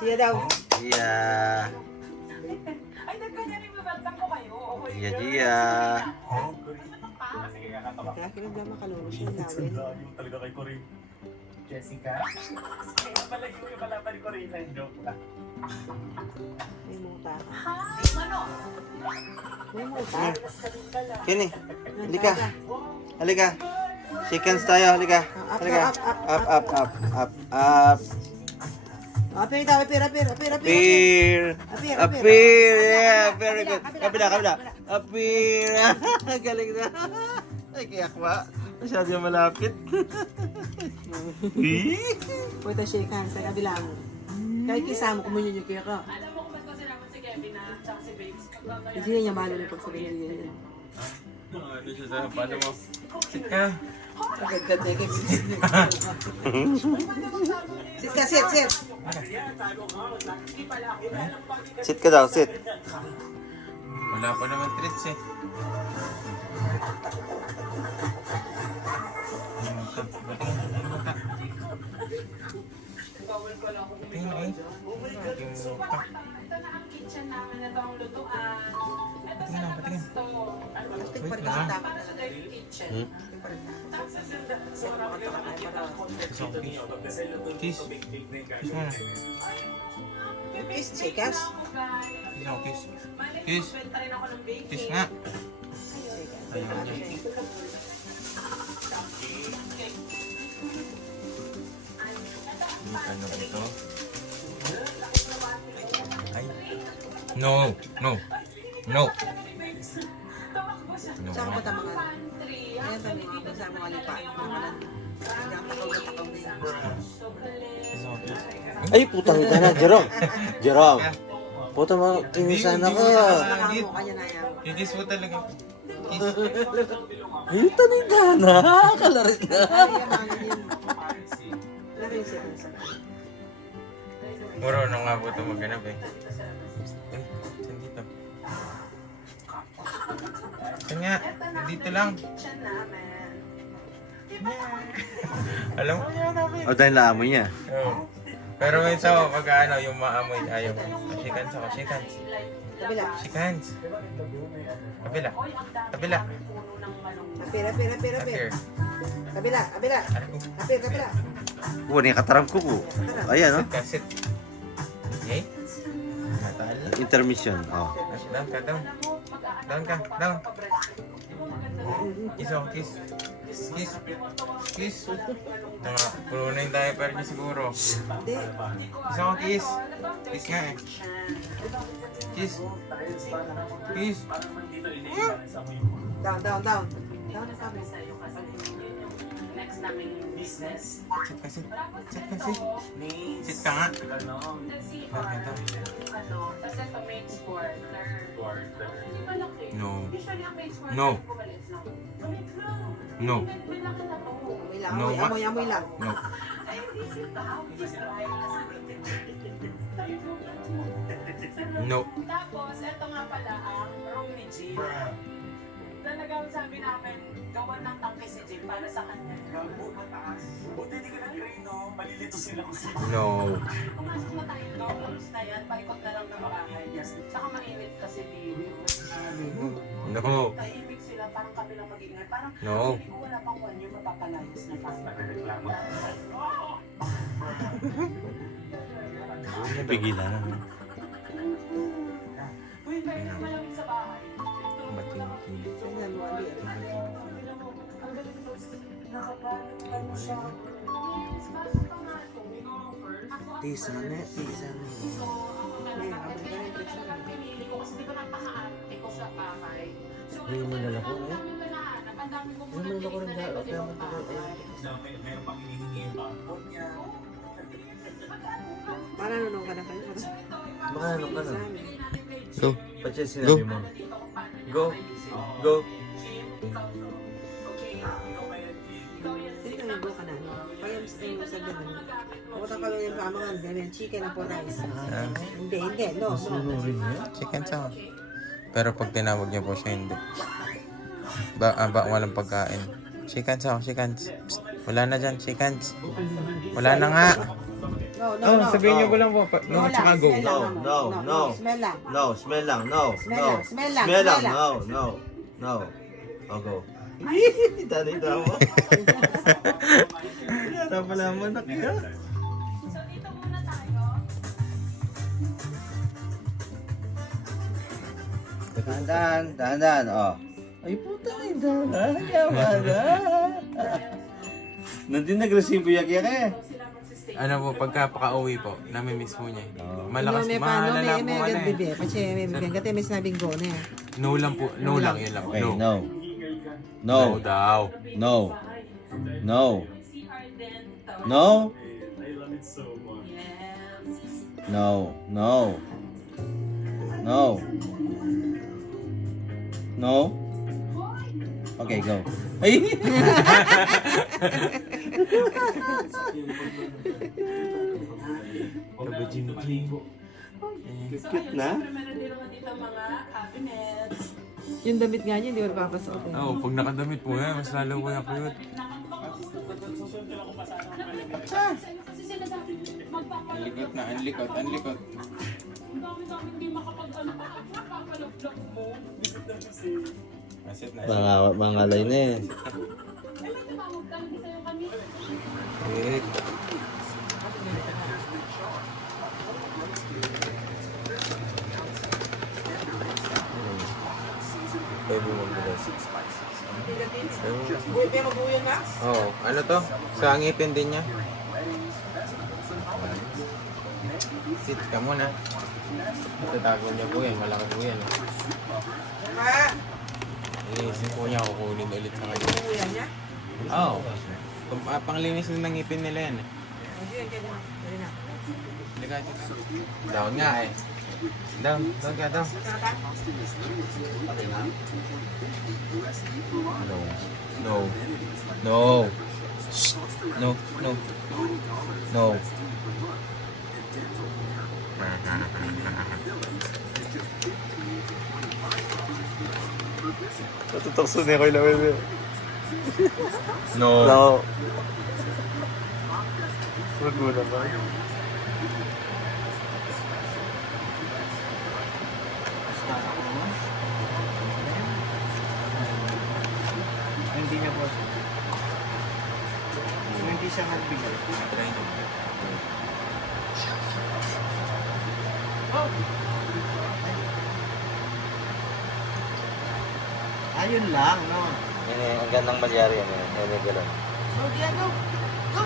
Siya daw. Gia. Ay, nagkanya-welcome ko kayo. Gia, Gia. Kaya kinagdama kaluro siya namin. Yung talaga kay Corinne. Jessica? Kaya pala yung kalaban ni Corinne. Joke lang. May muta ka. Hi, Mano. May muta. Kini, halika. Halika. Chickens tayo, halika. Halika. Up, up, up, up, up. Apir daw, apir. Appear. Appear. Yeah, very good. Kabila. Appear. Galing na. Ay, kaya kwa. Masyado yung malapit. Pwede shake hands sa kabila mo. Kahit kisama ko mo yun yung kaya ka. Alam mo kung ba't ko sinama si Kevin na tsaka si Babes? Hindi niya malo na pagsabihin niya yun. Ano siya sa paano mo? Sit ka. Agad-gad na yung Sit ka, sit. Sit ka daw, sit. Wala pa naman treats eh. So, ito na ang kitchen namin. Ito ang lutuan. Ito sa labas to. Wait lang. Para sa dirty kitchen. Tapos sa Kiss. Kiss mo na. Kiss, chikas. Kiss ako, kiss. Kiss. Kiss nga. Ayaw niya. Ano ba ito? Ay. No. No. No. No. Saan ko tamangan? Ayan kami, kasama mga lipaan. Takaw na yun. Ay, putang ka na, Jerome. Puta mo, kinisan ako. Nakamo, kanya na yan. Kiss mo talaga. Kiss. Ay, tanay ka na. Kalarit na. Muro na nga po ito maghanap eh. Eh, saan dito? Saan nga? Dito lang. kitchen namin. Alam mo niya namin. O, dahil naamoy niya. Oo. Pero minsan ako, pag ano, yung maamoy, ayaw ko. Shake hands ako, shake hands. Kabila. Shake hands. Kabila. Kabila. Apir. Appear. Kabila. Aray ko. Kabila. Kuha niya katarang kuko. Ayan, no? Sit ka, sit. Okay? Natal. Intermission. Oh. Down ka, down. Down ka, down. Kiss ako, kiss. Kiss. Kiss. Tanga, puno na yung diaper niya siguro. Hindi. Kiss ako, kiss. Kiss nga eh. Kiss. Kiss. Down. Down na sabi. Next namin business. Sit ka, sit. Sit ka, sit. Sit ka nga. Tapos ito maid's quarter. Hindi malaki. No. Usually ang maid's quarter No. maliit lang. Maliit lang. No. May laki na to. Amoy lang. No. Ay, this is the house. No. Tapos, ito nga pala ang room ni Jill. Talagang sabi namin, gawan ng tangke si Jill para sa kanya. Buti hindi ka nag-train, no? Malilito sila kung sino. No. Pumasok na tayo doon, tapos na yan, palikot na lang ng bahay. Tsaka mainit kasi dito. No. Tahimik sila, parang kami lang mag-ingay. Parang, No. hindi ko wala pang 1 year, mapapalayos na pa. Pigilan. Uy, kaya malamig sa bahay. Tingnan mo, Ali. Ang galing to. Nakapano siya. Yes, pasok ka nga ito. We go first. Ako ang Tisane. So, ang pinili ko kasi di ba napaka-arte ko sa bahay. So, Ay, malalako, ang eh. dami ko nahanap. Ang dami ko Ay, malalako rin pinili dahil. ko Kaya yung matagal. bahay. Meron pang hinihingi yung passport niya. Mananong ka na kayo. Makahanap ka na. Go. Ba't siya sinabi mo? Go. Go. Sige, go ka na. Kaya mo sabi mo. Pumunta kami ng pamangan. Ganyan, chicken na po rice. Hindi. No. Chicken sa. Pero pag tinawag niyo po siya, hindi. Walang pagkain. Shake hands ako, shake hands. Psst, wala na dyan, shake hands. Wala na nga. No, no, Oh, no. sabihin niyo ko lang po. No, lang, tsaka go. smell lang, No, no, no. Smell lang. No, smell lang. No, Smell no. lang, smell lang, Smell lang. smell lang. No, no, no. Oh, go. Daddy daw mo. Wala pala manak ka. So, dito muna tayo. Dahan-dahan, oh. Ay, puta na dahan. Yaman na. Nandun nag-resibo yak-yak eh. Ano po, pagka paka-uwi po, nami-miss po niya. Malakas, No, may paano, mahalala po may ano eh. bibig. Kasi may gati may sinabing go na yan. No lang po, no lang, yun lang. Okay, No. no. No No. daw. No. No. CR din to. No. I love it so much. Yes. No. No. No. No. Okay, go. Ay! Cute na. Meron din naman dito mga cabinets. Yung damit nga niya, hindi ko napapasuot eh. Oo, pag nakadamit po yan, mas lalo po yung cute. Kasi sila dati magpapalog. Anlikot na, anlikot, anlikot. Ang dami-dami hindi makapag-ano pa. Papalog-log mo. Asit na. Mga lay na eh. Eh, may tumawag ka. Hindi sa'yo kami. Wait. Pwede mo magbudas. Buhay pa mabuyo na? Oo, ano to? Sa ngipin din niya. Sit ka muna. Itatago niya po yan, malaki po yan. Ha? Iniisip po niya, kukunin ulit sa kanya. Buhay niya? Oo. Panglinis din ng ngipin nila yan. Hindi yan, kaya na. Dali na. Halika dito. Down nga eh. Down, down ka, down. No. No. No. Shh. No, no. No. Natutokso na ko yung lamin. No. No. Wag mo naman. Hindi na boss. Hindi siya magbigay. Try nyo. Ayun lang, no? Yan eh, ang gandang malyari yan eh. Yan eh, gano'n. Go, Diego! Go!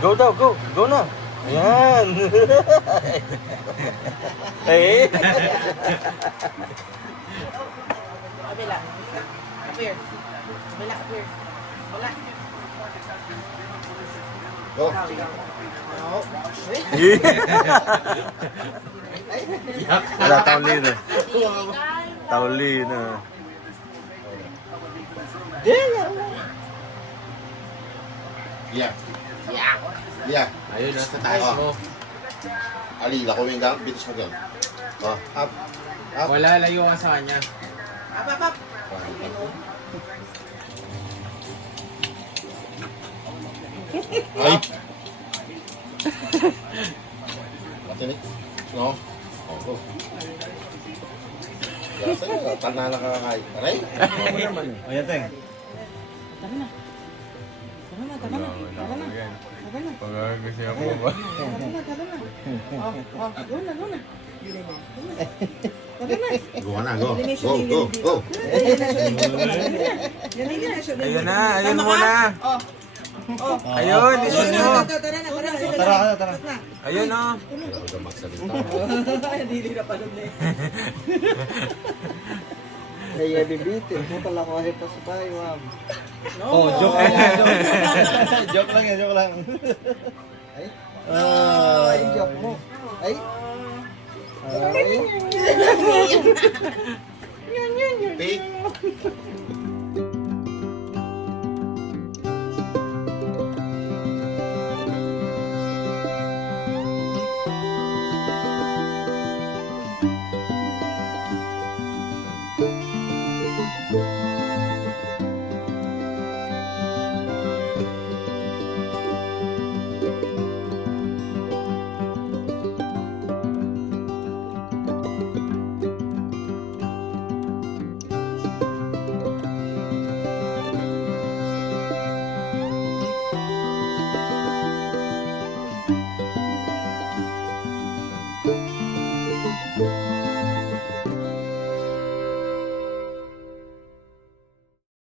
Go daw, go! Go na! Ayan! Eh! Kabila. Appear. Kabila, appear. Wala. Go! No. Wala, Taulina. Taulina. Yeah. Yeah. Ayun, nasa taas mo. Ali, lako mo yung gang, bitis mo gang. Oh, up. Wala, layo ka sa kanya. Up, up, up. Ay! Matinik. No? Oh, go. Yasa na, tanda na kakakay. Aray? Ano naman eh. Ayan, Teng. Tara na. Tara na, tara na. Tara na. Tara na. Pag kasi ako ba? Tara na, tara na. Go na, go na. Tara na. Go na, go. Go, go, go. Ayun na, ayun muna. Ayun, isun nyo. Tara na, tara na. Tara, tara. Ayun o. Huwag ka magsalita. Dili na pa doon eh. Kaya bibiti. Mo pala ko ay pa sa bahay, ma'am. Oh, joke lang yan. Joke lang yan, joke lang. Ay? Ay, joke mo. Ay? Ay? Pig. Bye.